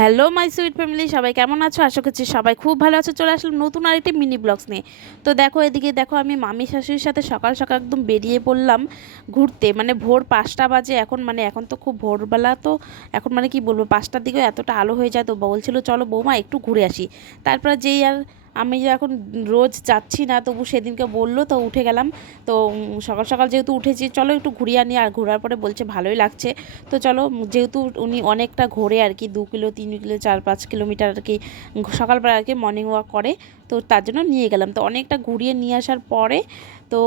Hello my sweet family, সবাই কেমন আছো? আশা করছি সবাই খুব ভালো আছো। চলে আসলাম নতুন আরেকটি মিনি ব্লগস নিয়ে। তো দেখো, এদিকে দেখো, আমি মামি শাশুড়ির সাথে সকাল সকাল একদম বেরিয়ে পড়লাম ঘুরতে। মানে ভোর পাঁচটা বাজে, এখন মানে এখন তো খুব ভোরবেলা, তো এখন মানে কি বলব, পাঁচটার দিকেও এতটা আলো হয়ে যায়, তো বলছিল, চলো বৌমা, একটু ঘুরে আসি। তারপর যেই আর আমি যে এখন রোজ যাচ্ছি না, তবু সেদিনকে বলল, তো উঠে গেলাম। তো সকাল সকাল যেহেতু উঠেছি, চলো একটু ঘুরিয়ে আনি। আর ঘোরার পরে বলছে ভালোই লাগছে। তো চলো, যেহেতু উনি অনেকটা ঘোরে আর কি, দু কিলো, তিন কিলো, চার পাঁচ কিলোমিটার আর কি, সকালবেলা আর কি মর্নিং ওয়াক করে, তো তার জন্য নিয়ে গেলাম। তো অনেকটা ঘুরিয়ে নিয়ে আসার পরে তো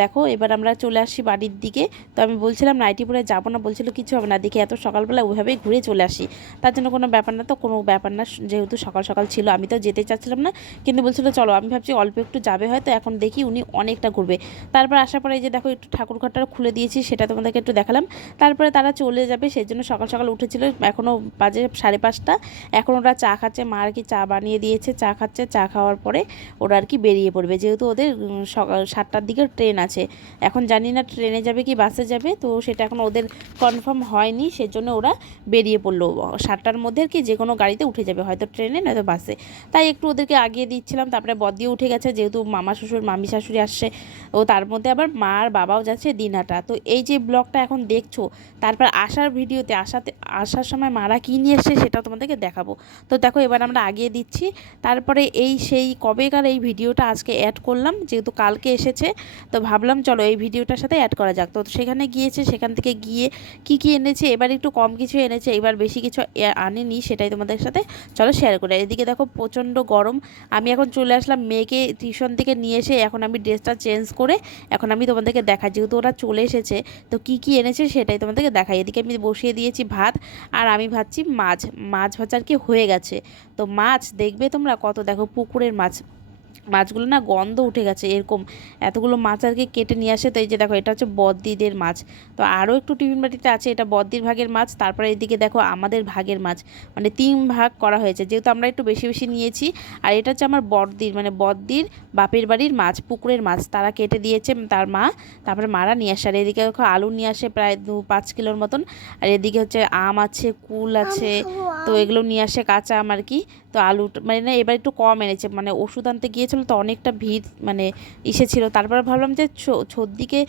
দেখো, এবার আমরা চলে আসি বাড়ির দিকে। তো আমি বলছিলাম, নাইটিপুরে যাব না, বলছিল কিছু হবে না। দেখি এত সকালবেলা ওইভাবেই ঘুরে চলে আসি। তার জন্য কোনো ব্যাপার না, তো কোনো ব্যাপার না, যেহেতু সকাল সকাল ছিল, আমি তো যেতে চাচ্ছিলাম না। কিন্তু বলছিল, চলো, আমি ভাবছি অল্প একটু যাবে হয়তো এখন দেখি উনি অনেকটা ঘুরবে। তারপর আসার পরে যে দেখো, একটু ঠাকুর ঘরটা খুলে দিয়েছি, সেটা তোমাদেরকে একটু দেখালাম। তারপরে তারা চলে যাবে, সেই জন্য সকাল সকাল উঠেছিল এখনও বাজে সাড়ে পাঁচটা। এখন ওরা চা খাচ্ছে, মা আর কি চা বানিয়ে দিয়েছে, চা খাচ্ছে, চা খাওয়ার পরে ওরা আর কি বেরিয়ে পড়বে। যেহেতু ওদের সকাল সাতটার দিকে ট্রেন আছে। এখন জানি না ট্রেনে যাবে কি বাসে যাবে, তো সেটা এখন ওদের কনফার্ম হয়নি, সেজন্য ওরা বেরিয়ে পড়ল। সাতটার মধ্যে কি যে কোনো গাড়িতে উঠে যাবে, হয়তো ট্রেনে নয়তো বাসে। তাই একটু ওদেরকে আগিয়ে দিচ্ছিলাম, তারপরে বদিয়ে উঠে গেছে, যেহেতু মামা শ্বশুর, মামি শাশুড়ি আসছে, ও তার মধ্যে আবার মা আর বাবাও যাচ্ছে দিনহাটা। তো এই যে ব্লগটা এখন দেখছ, তারপর আসার ভিডিওতে আসাতে, আসার সময় মারা কী নিয়ে এসছে সেটাও তোমাদেরকে দেখাবো। তো দেখো এবার আমরা আগিয়ে দিচ্ছি, তারপরে এই সেই কবেকার এই ভিডিওটা আজকে অ্যাড করলাম, যেহেতু কালকে এসেছে তো ভাবলাম চলো এই ভিডিওটার সাথে অ্যাড করা যাক। তো সেখানে গিয়েছে, সেখান থেকে গিয়ে কি কি এনেছে, এবার একটু কম কিছু এনেছে, এবার বেশি কিছু আনেনি, সেটাই তোমাদের সাথে চলো শেয়ার করে। এদিকে দেখো প্রচণ্ড গরম। আমি এখন চলে আসলাম মেয়েকে টিউশন থেকে নিয়ে এসে এখন আমি ড্রেসটা চেঞ্জ করে এখন আমি তোমাদেরকে দেখাই। যেহেতু ওরা চলে এসেছে, তো কি কি এনেছে সেটাই তোমাদেরকে দেখাই। এদিকে আমি বসিয়ে দিয়েছি ভাত আর আমি ভাবছি মাছ। মাছ ভাজার কি হয়ে গেছে? তো মাছ দেখবে তোমরা, কত দেখো পুকুরের মাছ। মাছগুলো না গন্ধ উঠে গেছে এরকম। এতগুলো মাছ আর কি কেটে নিয়ে আসে তো এই যে দেখো এটা হচ্ছে বদ্দিদের মাছ। তো আরও একটু টিফিন বাটিতে আছে এটা বদ্দির ভাগের মাছ তারপরে এদিকে দেখো আমাদের ভাগের মাছ। মানে তিন ভাগ করা হয়েছে যেহেতু আমরা একটু বেশি বেশি নিয়েছি। আর এটা হচ্ছে আমার বদ্দির মানে বদ্দির বাপের বাড়ির মাছ পুকুরের মাছ। তারা কেটে দিয়েছে তার মা তারপরে মারা নিয়ে আসে। আর এদিকে দেখো আলু নিয়ে আসে প্রায় দু পাঁচ কিলোর মতন। আর এদিকে হচ্ছে আম আছে কুল আছে তো এগুলো নিয়ে আসে কাঁচা আম আর কি। তো আলু মানে না এবার একটু কম এনেছে। মানে ওষুধ আনতে গিয়েছিল তো অনেকটা ভিড় মানে এসেছিল তারপর ভাবলাম যে ছদ্দিকে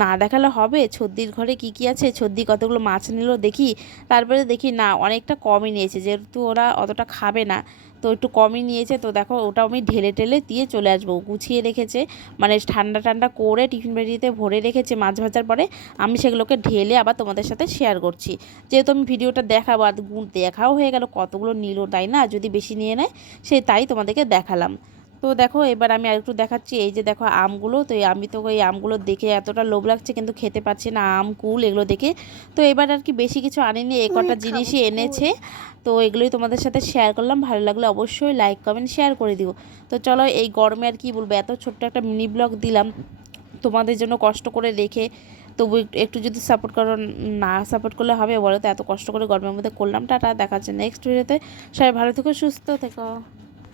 না দেখালে হবে? ছদ্দির ঘরে কি কি আছে? ছদ্দি কতগুলো মাছ নিল দেখি। তারপরে দেখি, না, অনেকটা কমই নিয়েছে। যেহেতু ওরা অতটা খাবে না, তো একটু কমই নিয়েছে। তো দেখো, ওটা আমি ঢেলে টেলে দিয়ে চলে আসব। গুছিয়ে রেখেছে মানে ঠান্ডা ঠান্ডা করে টিফিন বাড়িতে ভরে রেখেছে মাছ ভাজার পরে। আমি সেগুলোকে ঢেলে আবার তোমাদের সাথে শেয়ার করছি। যেহেতু আমি ভিডিওটা দেখাবো, আর দেখাও হয়ে গেল, কতগুলো নিল তাই না? যদি বেশি নিয়ে নেয়, সে তাই তোমাদেরকে দেখালাম। তো দেখো এবার আমি আরেকটু দেখাচ্ছি। এই যে দেখো আমগুলো তো এই আমি তো এই আমগুলো দেখে এতটা লোভ লাগছে কিন্তু খেতে পাচ্ছি না। আম কুল এগুলো দেখে। তো এবার আর কি বেশি কিছু আনিনি এই কটা জিনিসই এনেছে। তো এগুলোই তোমাদের সাথে শেয়ার করলাম। ভালো লাগলে অবশ্যই লাইক কমেন্ট শেয়ার করে দিও। তো চলো এই গরমে আর কি বলব এত ছোট্ট একটা মিনি ব্লগ দিলাম। তোমাদের জন্য কষ্ট করে রেখে। তবু একটু- একটু যদি সাপোর্ট করো না সাপোর্ট করলে হবে বলো তো এত কষ্ট করে গরমের মধ্যে করলাম। টাটা দেখা যাচ্ছে নেক্সট ভিডিওতে সবাই ভালো থেকো সুস্থ থেকো।